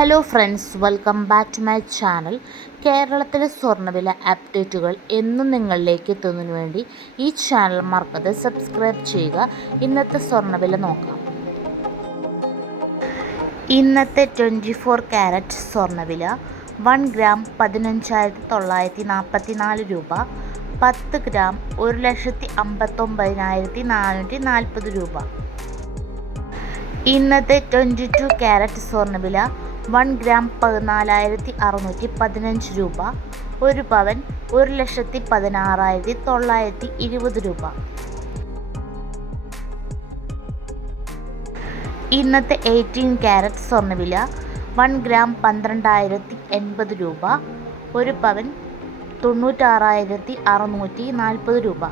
Hello friends, welcome back to my channel. കേരളത്തിലെ സ്വർണ്ണവില അപ്ഡേറ്റുകൾ എന്നും നിങ്ങളിലേക്ക് എത്തുന്നതിന് വേണ്ടി ഈ ചാനൽ മറക്കാതെ സബ്സ്ക്രൈബ് ചെയ്യുക. ഇന്നത്തെ സ്വർണ്ണവില നോക്കാം. ഇന്നത്തെ 24 ക്യാരറ്റ് സ്വർണ്ണവില 1 ഗ്രാം 15,944 രൂപ, 10 ഗ്രാം 1,59,440 രൂപ. ഇന്നത്തെ 22 ക്യാരറ്റ് സ്വർണ്ണവില 1 ഗ്രാം 14,615 രൂപ, 1 പവൻ 1,16,920 രൂപ. ഇന്നത്തെ 18 ക്യാരറ്റ് സ്വർണ്ണവില 1 ഗ്രാം 12,080 രൂപ, 1 പവൻ 96,640 രൂപ.